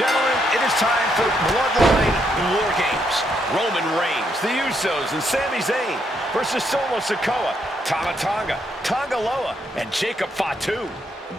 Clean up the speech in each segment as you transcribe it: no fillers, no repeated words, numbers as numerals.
gentlemen, it is time for Bloodline War Games. Roman Reigns, the Usos, and Sami Zayn versus Solo Sikoa, Tama Tonga, Tonga Loa, and Jacob Fatu.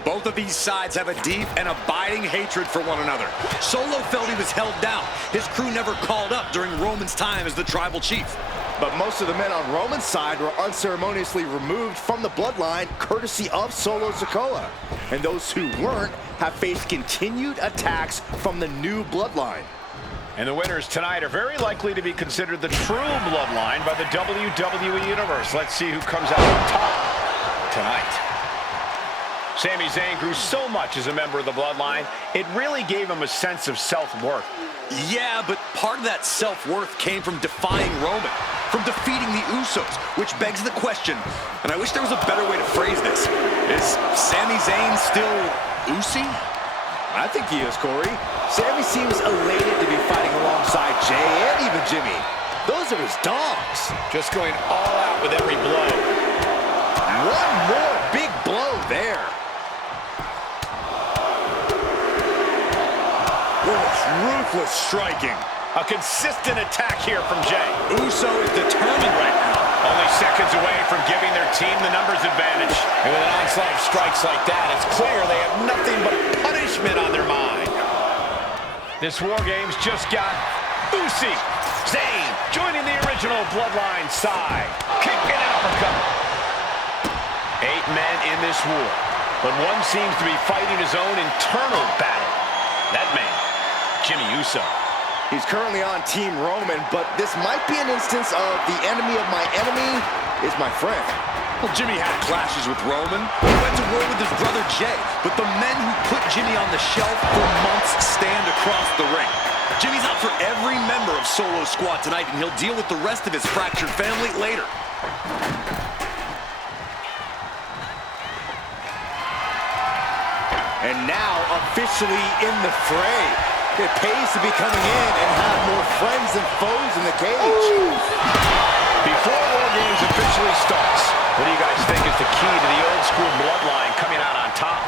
Both of these sides have a deep and abiding hatred for one another. Solo felt he was held down. His crew never called up during Roman's time as the tribal chief. But most of the men on Roman's side were unceremoniously removed from the bloodline courtesy of Solo Sikoa. And those who weren't have faced continued attacks from the new bloodline. And the winners tonight are very likely to be considered the true bloodline by the WWE Universe. Let's see who comes out on top tonight. Sami Zayn grew so much as a member of the bloodline, it really gave him a sense of self-worth. Yeah, but part of that self-worth came from defying Roman, from defeating the Usos, which begs the question, and I wish there was a better way to phrase this. Is Sami Zayn still Usi? I think he is, Corey. Sami seems elated to be fighting alongside Jay and even Jimmy. Those are his dogs. Just going all out with every blow. One more big blow there. Ruthless striking. A consistent attack here from Jay. Uso is determined right now. Only seconds away from giving their team the numbers advantage. And with an onslaught of strikes like that, it's clear they have nothing but punishment on their mind. This War Games just got Usi. Zayn joining the original Bloodline side. Kick and uppercut. 8 men in this war, but one seems to be fighting his own internal battle. That man, Jimmy Uso. He's currently on Team Roman, but this might be an instance of the enemy of my enemy is my friend. Well, Jimmy had clashes with Roman. He went to war with his brother Jay, but the men who put Jimmy on the shelf for months stand across the ring. Jimmy's out for every member of Solo's squad tonight, and he'll deal with the rest of his fractured family later. And now officially in the fray. It pays to be coming in and have more friends than foes in the cage. Before War Games officially starts, what do you guys think is the key to the old school bloodline coming out on top?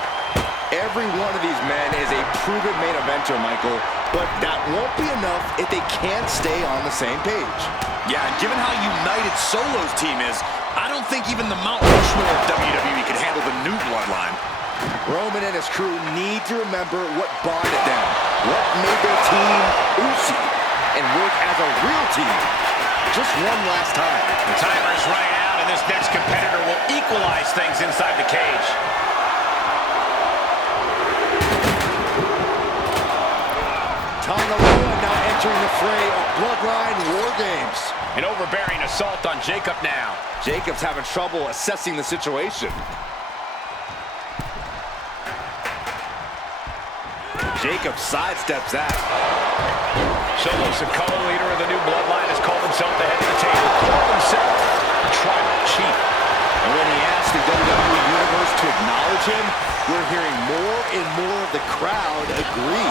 Every one of these men is a proven main eventer, Michael, but that won't be enough if they can't stay on the same page. Yeah, and given how united Solo's team is, I don't think even the Mount Rushmore of WWE could handle the new bloodline. Roman and his crew need to remember what bonded them, what made their team Usi, and work as a real team. Just one last time. The timer is running out, and this next competitor will equalize things inside the cage. Tonga Loa now entering the fray of Bloodline War Games. An overbearing assault on Jacob now. Jacob's having trouble assessing the situation. Jacob sidesteps that. Solo Sikoa, leader of the new bloodline, has called himself the head of the table, called himself the tribal chief. And when he asked the WWE Universe to acknowledge him, we're hearing more and more of the crowd agree.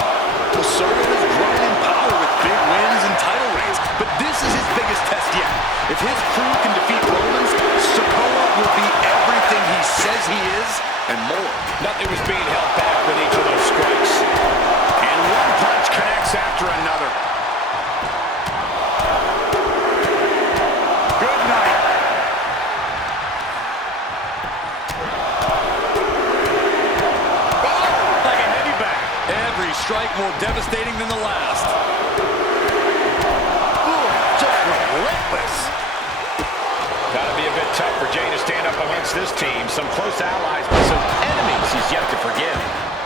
Well, Solo has grown in power with big wins and title reigns, but this is his biggest test yet. If his crew can defeat Roman's, Sikoa will be everything he says he is and more. Nothing was being held back with each of those strikes. And one punch connects after another. Good night. Oh, like a heavy bat. Every strike more devastating than the last. Ooh, just relentless. Gotta be a bit tough for Jay to stand up against this team. Some close allies, but some enemies he's yet to forgive.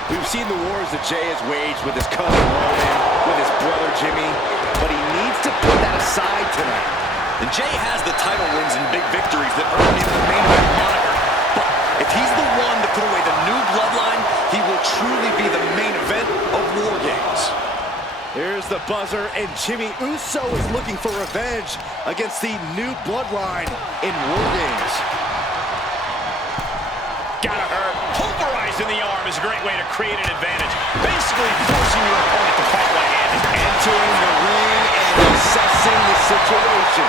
We've seen the wars that Jay has waged with his cousin Roman, with his brother Jimmy, but he needs to put that aside tonight. And Jay has the title wins and big victories that earned him the main event moniker. But if he's the one to put away the new bloodline, he will truly be the main event of War Games. Here's the buzzer, and Jimmy Uso is looking for revenge against the new bloodline in War Games. Gotta hurt. Pulverizing the arm is a great way to create an advantage. Basically forcing your opponent to fight one-handed. Entering the ring and assessing the situation.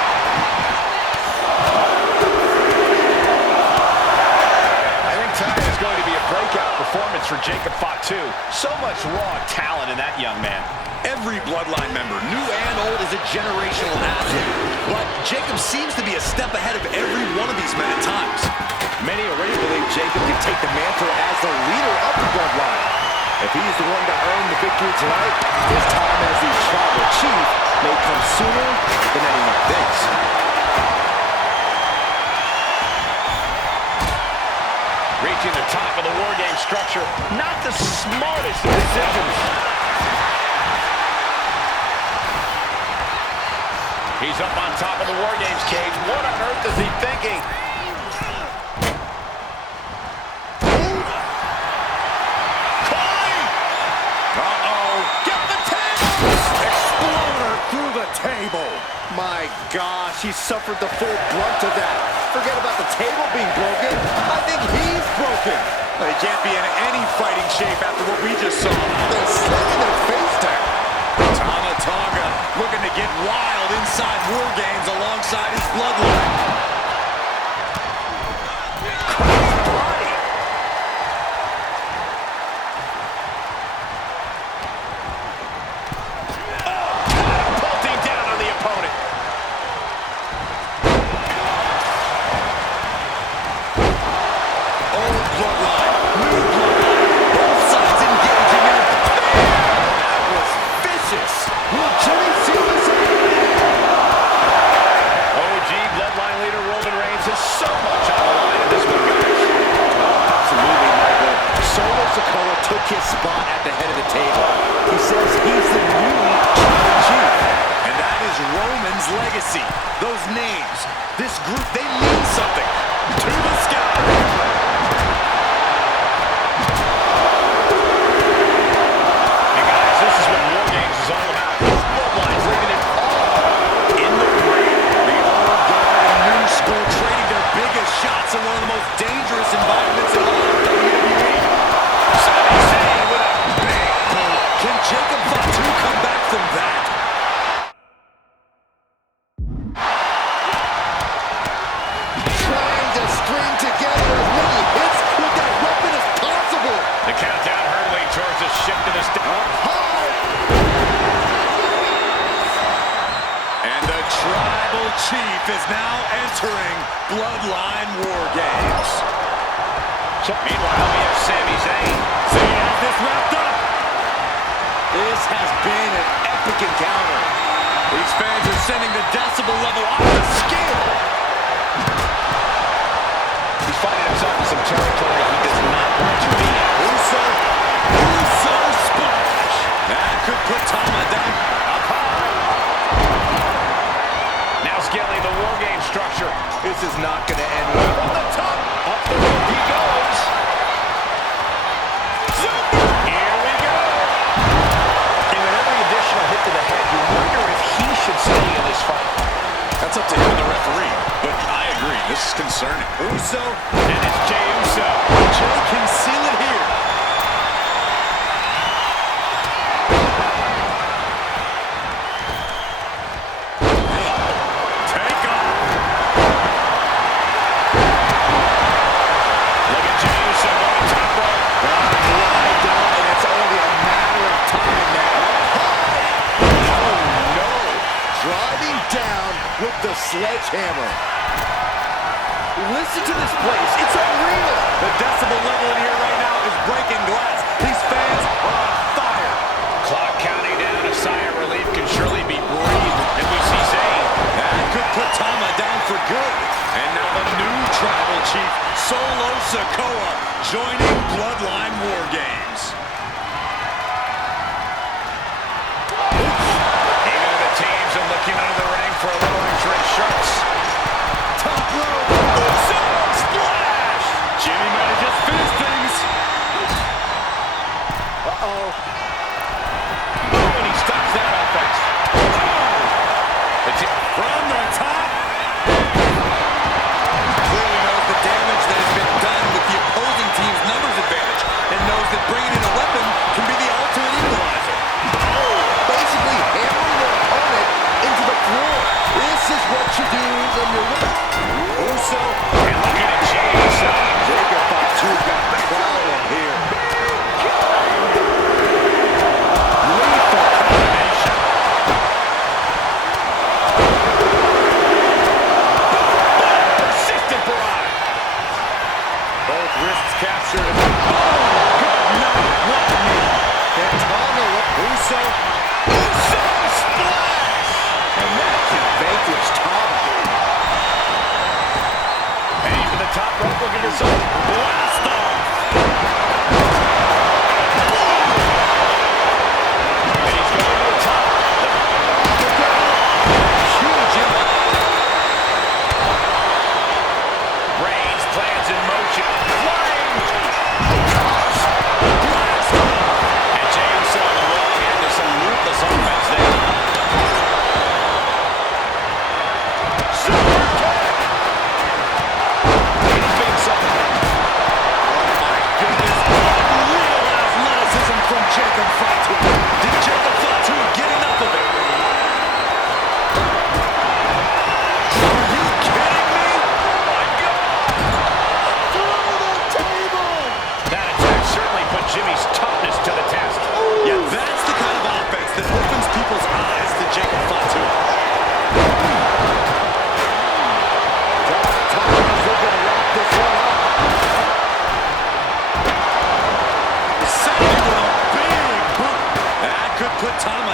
I think tonight is going to be a breakout performance for Jacob Fatu. So much raw talent in that young man. Every Bloodline member, new and old, is a generational athlete. But Jacob seems to be a step ahead of every one of these men at times. Many already believe Jacob can take the mantle as the leader of the Bloodline. If he's the one to earn the victory tonight, his time as the tribal chief may come sooner than anyone thinks. Reaching the top of the War Game structure, not the smartest of decisions. He's up on top of the War Games cage. What on earth is he thinking? Table. My gosh, he suffered the full brunt of that. Forget about the table being broken. I think he's broken. They can't be in any fighting shape after what we just saw. They're slamming their face down. Tama Tonga looking to get wild inside War Games alongside his Bloodline. His spot at the head of the table. He says he's the new tribal chief. And that is Roman's legacy. Those names, this group, they mean something. To the sky. Hey guys, this is what War Games is all about. Bloodline's leaving it all in the ring. The old guard and new school trading their biggest shots in one of the most dangerous environments in all of WWE. Can Jacob Fatu come back from that? Trying to string together as many hits with that weapon as possible. The countdown hurtling towards a shift in the And the tribal chief is now entering Bloodline War Games. Meanwhile, we have Sami Zayn. Zayn has this wrapped up. This has been an epic encounter. These fans are sending the decibel level off the scale. He's finding himself in some territory he does not want to be in. Uso splash. That could put Tama down. Up high. Now scaling the War Game structure. This is not going to end well. From the top, up the rope he goes. Here we go. And with every additional hit to the head, you wonder if he should stay in this fight. That's up to him and the referee, but I agree, this is concerning. Uso, And it's Jey Uso. Jey can seal it here. Take off. Look at Jey Uso going top rope. lie down, and it's only a matter of time now. Oh no! Driving down with the sledgehammer. Listen to this place. It's unreal. The decibel level in here right now is breaking glass. These fans are on fire. Clock counting down. A sigh of relief can surely be breathed. And we see Zayn. That could put Tama down for good. And now the new tribal chief, Solo Sikoa, joining Bloodline War Games. Even the teams are looking under the ring for a little extra insurance. Top rope. Uso splash. Jimmy might have just finished things. Uh-oh. Boom, and he stops that offense. From the top. Clearly knows the damage that has been done with the opposing team's numbers advantage and knows that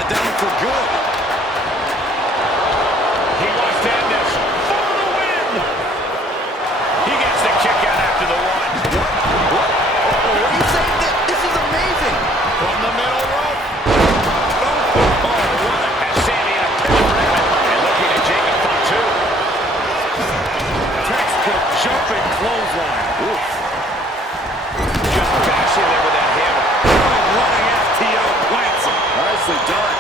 it down for good. He wants to end this for the win. He gets the kick out after the one. What are you saying? This is amazing. From the middle rope. Has Sammy in a predicament and looking at Jacob Fatu. Textbook jumping clothesline. Oof. Just bashing there with that hammer. Running FTO plants him. Nicely done.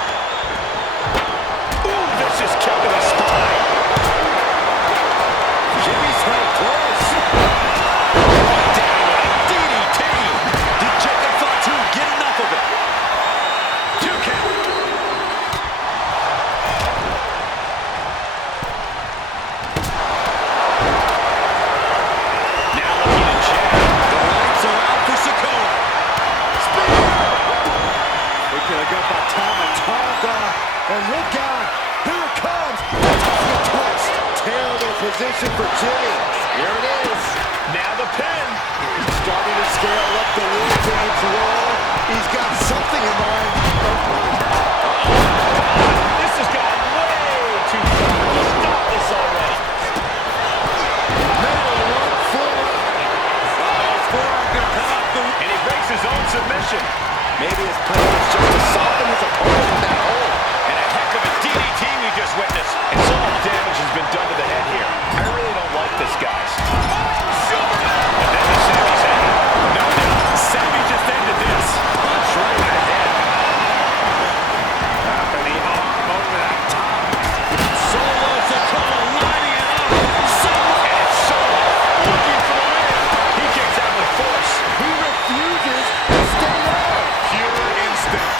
Ooh, vicious kick to the spine. Jimmy's held close. Down with a DDT. Did Jacob Fatu get enough of it? 2 count. Now looking at Jay. The lights are out for Sikoa. They could have got by Tonga. And look out. Here it comes. The twist. Terrible position for Jimmy. Here it is. Now the pin. Starting to scale up the Little James roll. He's got something in mind. This has gone way too far. Stop this already. And he breaks his own submission. Maybe his plan is just to soften his opponent in that hole. And a heck of a DDT we just witnessed. And so much damage has been done to the head here. I really don't like this, guys. And then to Sammy's head. No doubt. Sammy just ended this. Punch right in the head. Happening over that top. Solo Sikoa lining it up. And it's Solo looking for the win. He kicks out with force. He refuses to stay up. Pure instinct.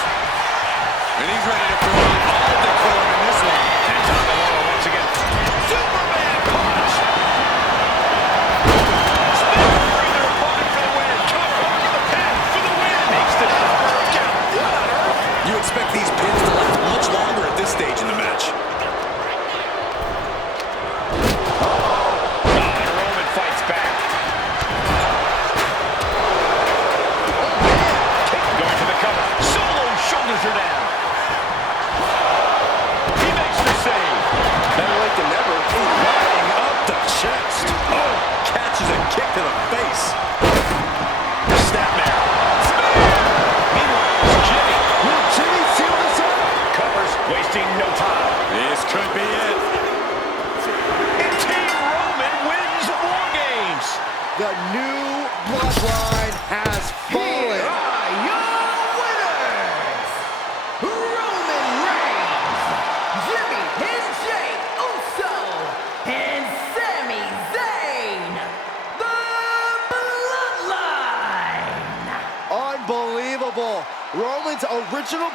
And he's ready to throw out all decorum in this one. And Takamura once again. Superman punch. Spearing their opponent for the win. Cover to the pin for the win. Makes the count. What on earth? You expect these pins to last much longer at this stage in the match. And Roman fights back. Kick going for the cover. Solo shoulders her down. He makes the save. Better late than never. Lining up the chest. Oh, catches a kick to the face. Snapmare. Meanwhile, it's Jimmy. Will Jimmy seal this up? Covers, wasting no time. This could be it. And Team Roman wins War Games. The new Bloodline has fallen. Here are your winners, Roman Reigns, Jimmy and Jey Uso, and Sami Zayn, the Bloodline. Unbelievable. Roman's original